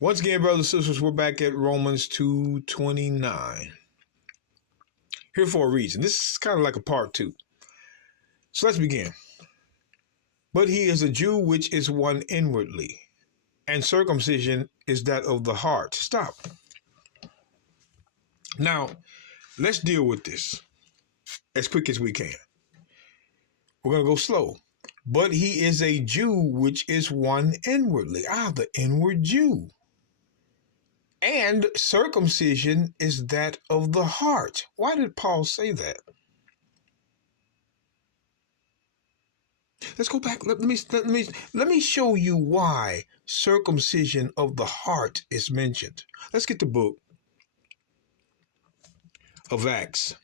Once again, brothers and sisters, we're back at Romans 2:29. Here for a reason. This is kind of like a part 2. So let's begin. But he is a Jew which is one inwardly, and circumcision is that of the heart. Stop. Now, let's deal with this as quick as we can. We're going to go slow. But he is a Jew which is one inwardly. The inward Jew. And circumcision is that of the heart. Why did Paul say that? Let's go back. Let me show you why circumcision of the heart is mentioned. Let's get the book of Acts,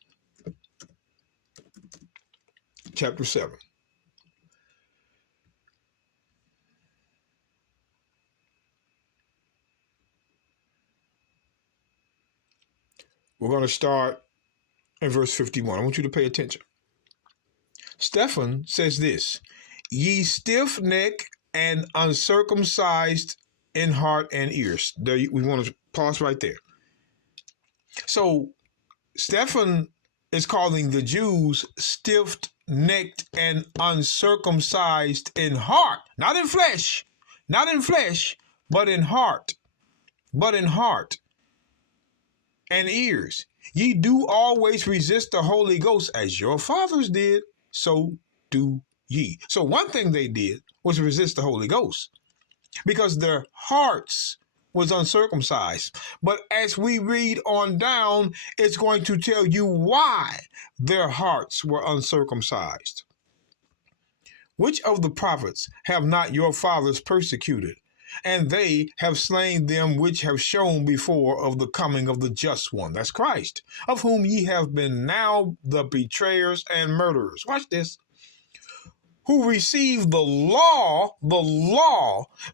chapter 7. We're going to start in verse 51. I want you to pay attention. Stephen says this, ye stiff-necked and uncircumcised in heart and ears. We want to pause right there. So Stephen is calling the Jews stiff-necked and uncircumcised in heart, not in flesh, but in heart, and ears. Ye do always resist the Holy Ghost as your fathers did, so do ye. So one thing they did was resist the Holy Ghost because their hearts was uncircumcised. But as we read on down, it's going to tell you why their hearts were uncircumcised. Which of the prophets have not your fathers persecuted? And they have slain them which have shown before of the coming of the just one. That's Christ, of whom ye have been now the betrayers and murderers. Watch this. Who received the law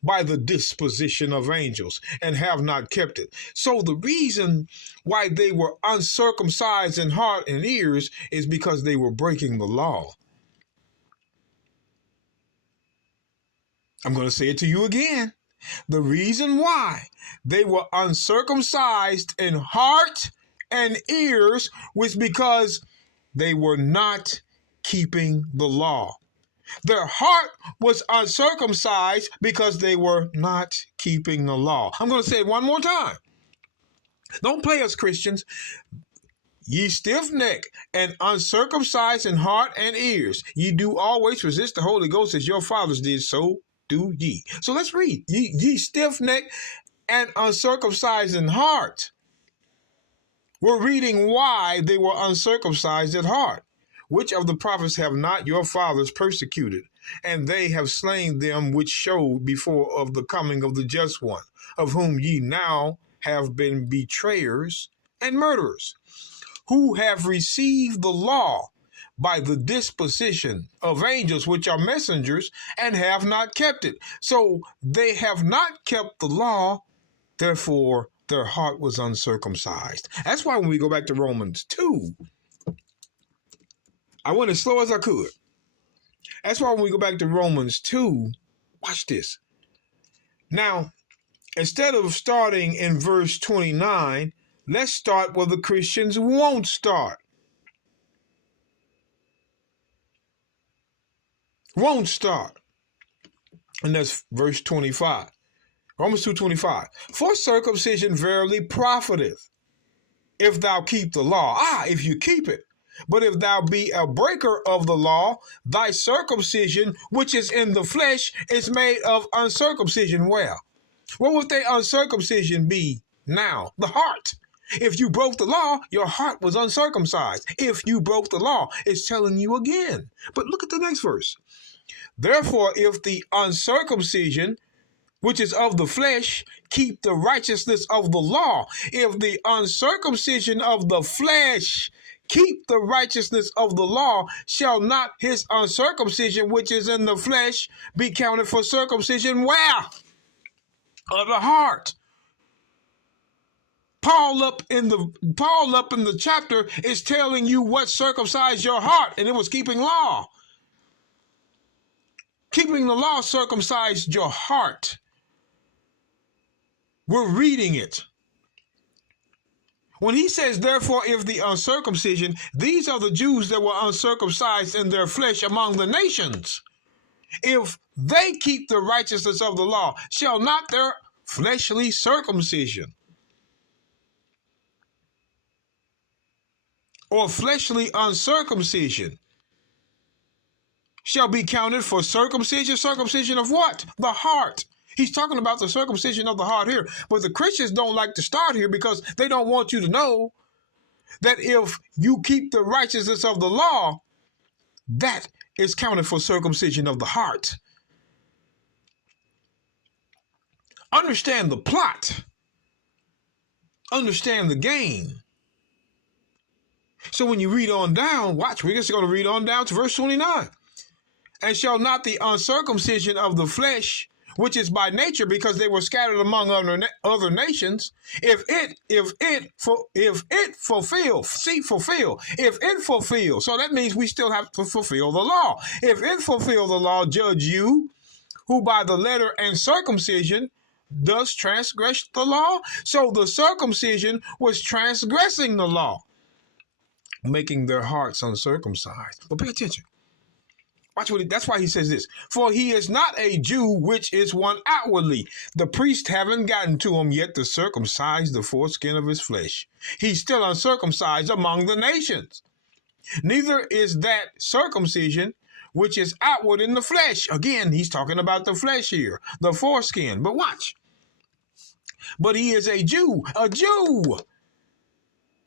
by the disposition of angels and have not kept it. So the reason why they were uncircumcised in heart and ears is because they were breaking the law. I'm going to say it to you again. The reason why they were uncircumcised in heart and ears was because they were not keeping the law. Their heart was uncircumcised because they were not keeping the law. I'm going to say it one more time. Don't play us, Christians. Ye stiff-necked and uncircumcised in heart and ears. Ye do always resist the Holy Ghost as your fathers did, so do ye. So let's read. Ye stiff-necked and uncircumcised in heart. We're reading why they were uncircumcised at heart. Which of the prophets have not your fathers persecuted? And they have slain them which showed before of the coming of the just one, of whom ye now have been betrayers and murderers, who have received the law by the disposition of angels, which are messengers, and have not kept it. So they have not kept the law, therefore their heart was uncircumcised. That's why when we go back to Romans 2, I went as slow as I could. That's why when we go back to Romans 2, watch this. Now, instead of starting in verse 29, let's start where the Christians won't start. Won't start. And that's verse 25. Romans 2:25. For circumcision verily profiteth, if thou keep the law. If you keep it. But if thou be a breaker of the law, thy circumcision, which is in the flesh, is made of uncircumcision. Well, what would the uncircumcision be now? The heart. If you broke the law, your heart was uncircumcised. If you broke the law, it's telling you again. But look at the next verse. Therefore, if the uncircumcision, which is of the flesh, keep the righteousness of the law, if the uncircumcision of the flesh keep the righteousness of the law, shall not his uncircumcision, which is in the flesh, be counted for circumcision? Where? Of the heart. Paul up in the chapter is telling you what circumcised your heart, and it was keeping law. Keeping the law circumcised your heart. We're reading it. When he says, therefore, if the uncircumcision, these are the Jews that were uncircumcised in their flesh among the nations. If they keep the righteousness of the law, shall not their fleshly circumcision or fleshly uncircumcision shall be counted for circumcision? Circumcision of what? The heart. He's talking about the circumcision of the heart here. But the Christians don't like to start here because they don't want you to know that if you keep the righteousness of the law, that is counted for circumcision of the heart. Understand the plot. Understand the game. So when you read on down, watch, we're just going to read on down to verse 29. And shall not the uncircumcision of the flesh, which is by nature, because they were scattered among other nations, if it fulfill, so that means we still have to fulfill the law. If it fulfill the law, judge you, who by the letter and circumcision does transgress the law. So the circumcision was transgressing the law, making their hearts uncircumcised. But pay attention. Watch what that's why he says this. For he is not a Jew, which is one outwardly. The priest haven't gotten to him yet to circumcise the foreskin of his flesh. He's still uncircumcised among the nations. Neither is that circumcision which is outward in the flesh. Again, he's talking about the flesh here, the foreskin. But watch. But he is a Jew, a Jew.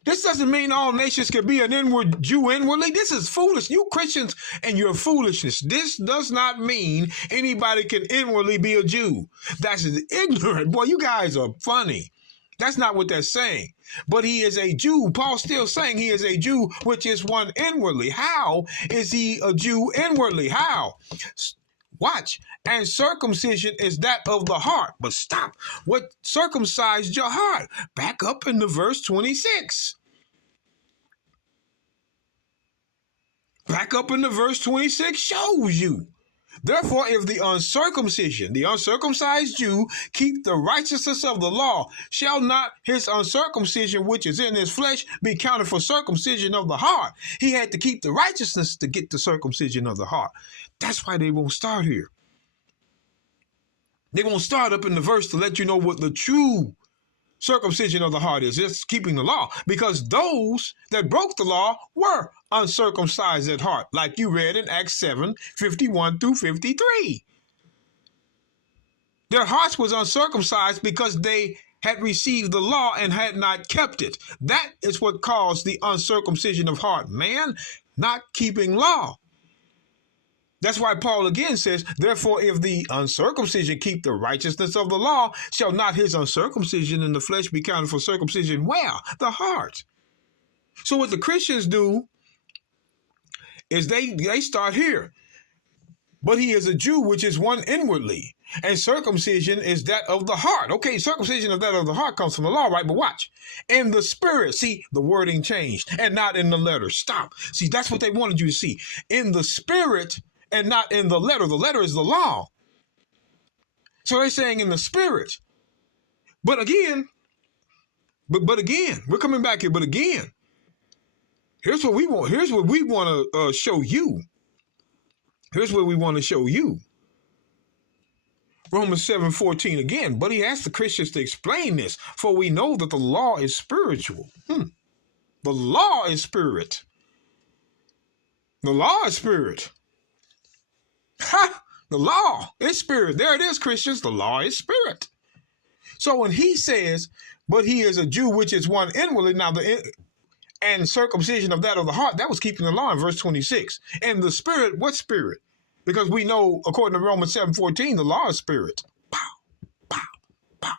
This doesn't mean all nations can be an inward Jew inwardly. This is foolish. You Christians and your foolishness. This does not mean anybody can inwardly be a Jew. That's ignorant. Boy, you guys are funny. That's not what that's saying. But he is a Jew. Paul's still saying he is a Jew, which is one inwardly. How is he a Jew inwardly? How? Watch. And circumcision is that of the heart. But stop. What circumcised your heart? Back up into verse 26. Back up into verse 26 shows you. Therefore, if the uncircumcision, the uncircumcised Jew, keep the righteousness of the law, shall not his uncircumcision, which is in his flesh, be counted for circumcision of the heart? He had to keep the righteousness to get the circumcision of the heart. That's why they won't start here. They won't start up in the verse to let you know what the true circumcision of the heart is. It's keeping the law, because those that broke the law were uncircumcised at heart, like you read in Acts 7:51 through 53. Their hearts was uncircumcised because they had received the law and had not kept it. That is what caused the uncircumcision of heart, man, not keeping law. That's why Paul again says, therefore, if the uncircumcision keep the righteousness of the law, shall not his uncircumcision in the flesh be counted for circumcision? Where? The heart. So what the Christians do is they start here. But he is a Jew, which is one inwardly, and circumcision is that of the heart. Okay, circumcision of that of the heart comes from the law, right? But watch. In the spirit, see, the wording changed, and not in the letter. Stop. See, that's what they wanted you to see. In the spirit and not in the letter. The letter is the law. So they're saying in the spirit. But again, we're coming back here. But again, here's what we want. Here's what we want to show you. Here's what we want to show you. Romans 7:14 again. But he asked the Christians to explain this, for we know that the law is spiritual. The law is spirit. The law is spirit. Ha! The law is spirit. There it is, Christians. The law is spirit. So when he says, but he is a Jew, which is one inwardly, now and circumcision of that of the heart, that was keeping the law in verse 26. And the spirit, what spirit? Because we know, according to Romans 7:14, the law is spirit. Pow, pow, pow.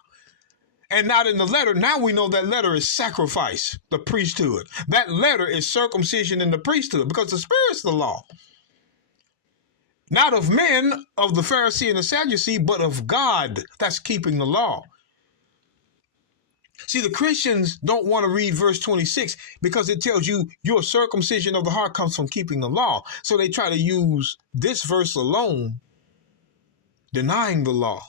And not in the letter. Now we know that letter is sacrifice, the priesthood. That letter is circumcision in the priesthood, because the spirit's the law. Not of men, of the Pharisee and the Sadducee, but of God. That's keeping the law. See, the Christians don't want to read verse 26 because it tells you your circumcision of the heart comes from keeping the law. So they try to use this verse alone, denying the law.